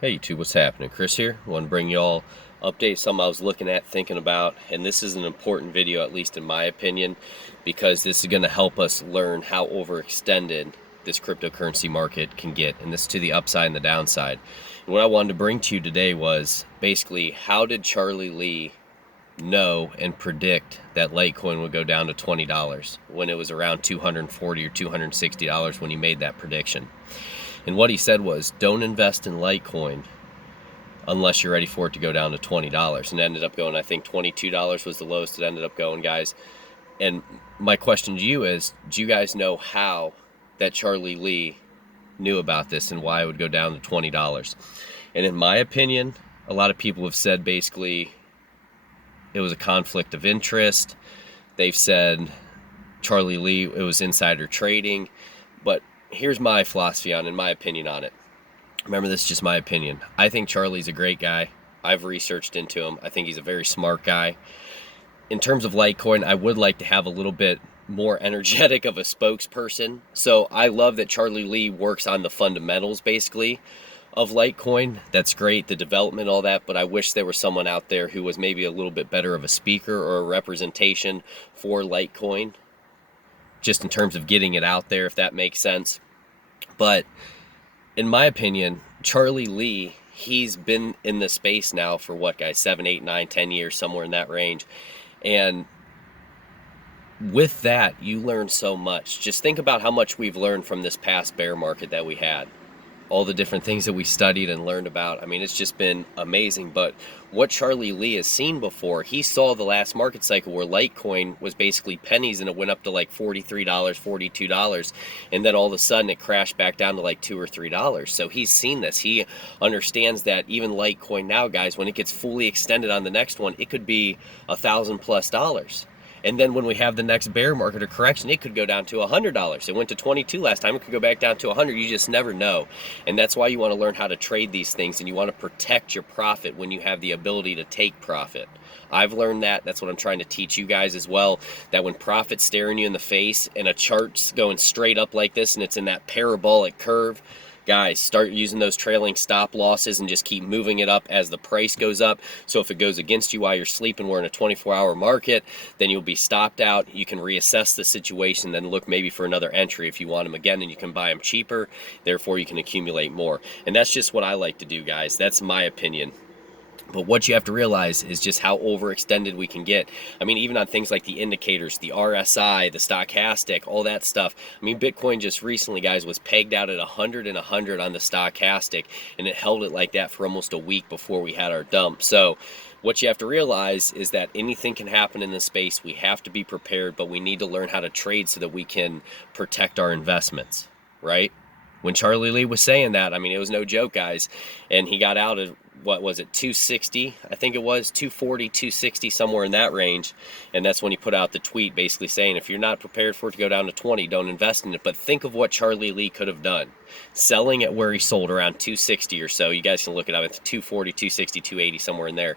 Hey YouTube, what's happening? Chris here. I want to bring y'all update something I was looking at, thinking about, and this is an important video, at least in my opinion, because this is going to help us learn how overextended this cryptocurrency market can get, and this to the upside and the downside. And what I wanted to bring to you today was basically, how did Charlie Lee know and predict that Litecoin would go down to $20 when it was around $240 or $260 when he made that prediction? And what he said was, don't invest in Litecoin unless you're ready for it to go down to $20. And it ended up going, I think $22 was the lowest it ended up going, guys. And my question to you is, do you guys know how that Charlie Lee knew about this and why it would go down to $20? And in my opinion, a lot of people have said basically it was a conflict of interest. They've said Charlie Lee, it was insider trading. But here's my philosophy on, in my opinion on it. Remember, this is just my opinion. I think Charlie's a great guy. I've researched into him. I think he's a very smart guy. In terms of Litecoin, I would like to have a little bit more energetic of a spokesperson. So I love that Charlie Lee works on the fundamentals, basically, of Litecoin. That's great, the development, all that, but I wish there was someone out there who was maybe a little bit better of a speaker or a representation for Litecoin, just in terms of getting it out there, if that makes sense. But in my opinion, Charlie Lee, he's been in the space now for what, guys, 7, 8, 9, 10 years, somewhere in that range. And with that, you learn so much. Just think about how much we've learned from this past bear market that we had. All the different things that we studied and learned about. I mean, it's just been amazing. But what Charlie Lee has seen before, he saw the last market cycle where Litecoin was basically pennies and it went up to like $43, $42. And then all of a sudden it crashed back down to like $2 or $3. So he's seen this. He understands that even Litecoin now, guys, when it gets fully extended on the next one, it could be $1,000+. And then when we have the next bear market or correction, it could go down to $100. It went to 22 last time. It could go back down to 100. You just never know. And that's why you want to learn how to trade these things, and you want to protect your profit when you have the ability to take profit. I've learned that. That's what I'm trying to teach you guys as well, that when profit's staring you in the face and a chart's going straight up like this and it's in that parabolic curve, guys, start using those trailing stop losses and just keep moving it up as the price goes up. So if it goes against you while you're sleeping, we're in a 24-hour market, then you'll be stopped out. You can reassess the situation, then look maybe for another entry if you want them again, and you can buy them cheaper. Therefore, you can accumulate more. And that's just what I like to do, guys. That's my opinion. But what you have to realize is just how overextended we can get. I mean, even on things like the indicators, the RSI, the stochastic, all that stuff. I mean, Bitcoin just recently, guys, was pegged out at 100 and 100 on the stochastic, and it held it like that for almost a week before we had our dump. So what you have to realize is that anything can happen in this space. We have to be prepared, but we need to learn how to trade so that we can protect our investments, right? When Charlie Lee was saying that, I mean, it was no joke, guys. And he got out at, what was it, 260? I think it was 240, 260, somewhere in that range. And that's when he put out the tweet basically saying, if you're not prepared for it to go down to 20, don't invest in it. But think of what Charlie Lee could have done. Selling at where he sold, around 260 or so. You guys can look it up. It's 240, 260, 280, somewhere in there.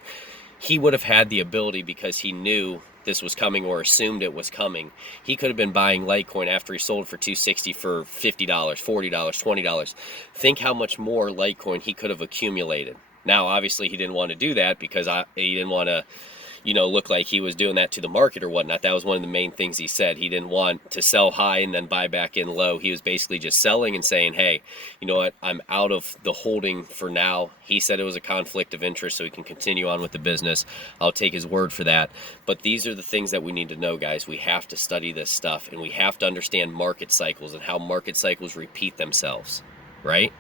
He would have had the ability, because he knew this was coming or assumed it was coming. He could have been buying Litecoin after he sold for 260 for $50, $40, $20. Think how much more Litecoin he could have accumulated. Now, obviously, he didn't want to do that because he didn't want to, look like he was doing that to the market or whatnot. That was one of the main things he said. He didn't want to sell high and then buy back in low. He was basically just selling and saying, hey, you know what, I'm out of the holding for now. He said it was a conflict of interest, so he can continue on with the business. I'll take his word for that. But these are the things that we need to know, guys. We have to study this stuff, and we have to understand market cycles and how market cycles repeat themselves, right?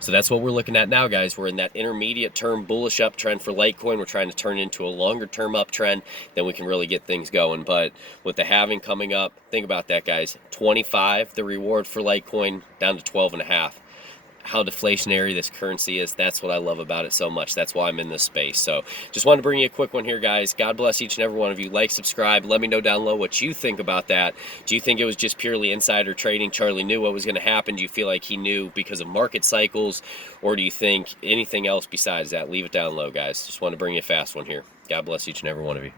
So that's what we're looking at now, guys. We're in that intermediate term bullish uptrend for Litecoin. We're trying to turn it into a longer term uptrend. Then we can really get things going. But with the halving coming up, think about that, guys. 25, the reward for Litecoin, down to 12.5. How deflationary this currency is. That's what I love about it so much. That's why I'm in this space. So just wanted to bring you a quick one here, guys. God bless each and every one of you. Like, subscribe. Let me know down below what you think about that. Do you think it was just purely insider trading? Charlie knew what was going to happen. Do you feel like he knew because of market cycles? Or do you think anything else besides that? Leave it down low, guys. Just want to bring you a fast one here. God bless each and every one of you.